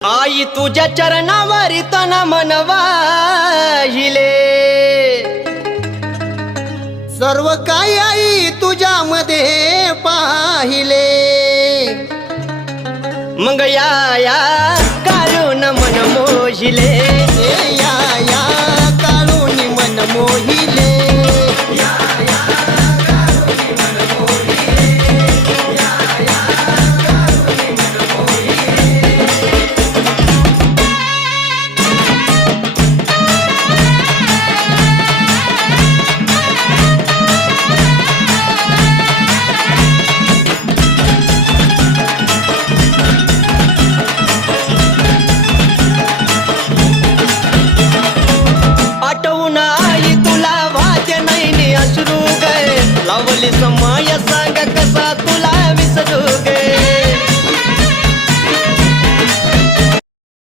आई तुझ्या चरणावरी तन मन वाहिले, सर्व काही आई तुझ्यामध्ये पाहिले। मग या